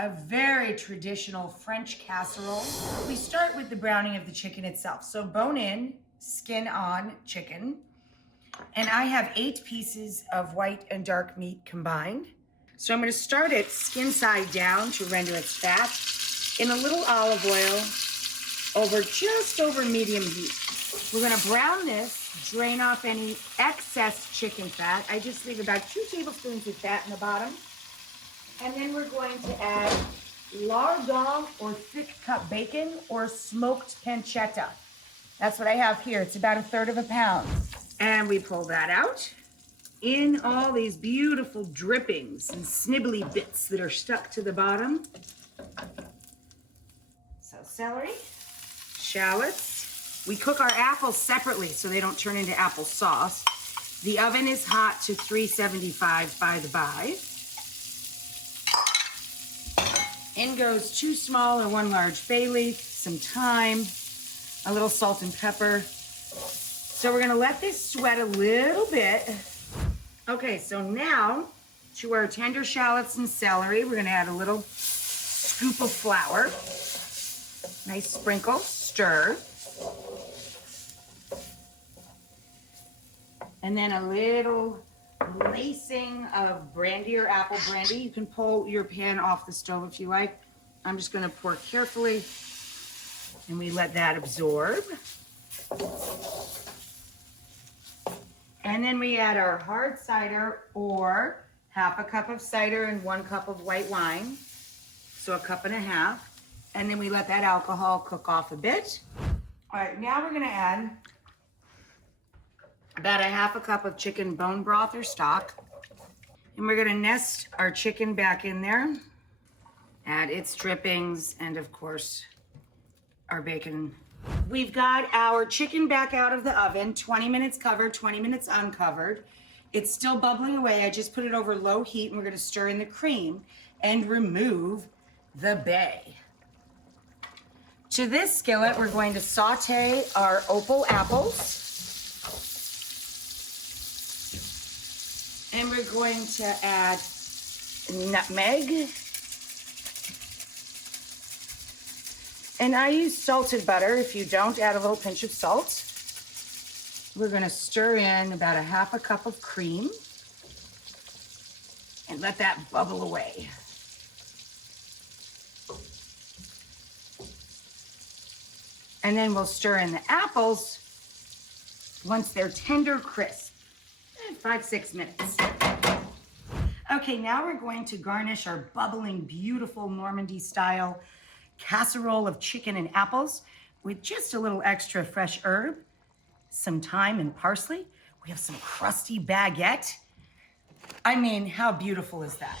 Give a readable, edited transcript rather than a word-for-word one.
a very traditional French casserole. We start with the browning of the chicken itself. So bone in, skin on chicken. And I have 8 pieces of white and dark meat combined. So I'm gonna start it skin side down to render its fat in a little olive oil just over medium heat. We're gonna brown this, drain off any excess chicken fat. I just leave about 2 tablespoons of fat in the bottom. And then we're going to add lardon or thick cut bacon or smoked pancetta. That's what I have here. It's about 1/3 pound. And we pull that out in all these beautiful drippings and snibbly bits that are stuck to the bottom. So celery, shallots. We cook our apples separately so they don't turn into applesauce. The oven is hot to 375 by the by. In goes 2 small or 1 large bay leaf, some thyme, a little salt and pepper. So we're gonna let this sweat a little bit. Okay, so now to our tender shallots and celery, we're gonna add a little scoop of flour. Nice sprinkle, stir. And then a little lacing of brandy or apple brandy. You can pull your pan off the stove if you like. I'm just gonna pour carefully and we let that absorb. And then we add our hard cider or 1/2 cup of cider and 1 cup of white wine. So 1.5 cups. And then we let that alcohol cook off a bit. All right, now we're gonna add about 1/2 cup of chicken bone broth or stock. And we're gonna nest our chicken back in there, add its drippings, and of course, our bacon. We've got our chicken back out of the oven, 20 minutes covered, 20 minutes uncovered. It's still bubbling away. I just put it over low heat and we're gonna stir in the cream and remove the bay. To this skillet, we're going to saute our opal apples. And we're going to add nutmeg. And I use salted butter. If you don't, add a little pinch of salt. We're gonna stir in about 1/2 cup of cream and let that bubble away. And then we'll stir in the apples once they're tender crisp. 5-6 minutes. Okay, now we're going to garnish our bubbling, beautiful Normandy style casserole of chicken and apples with just a little extra fresh herb, some thyme and parsley. We have some crusty baguette. I mean, how beautiful is that?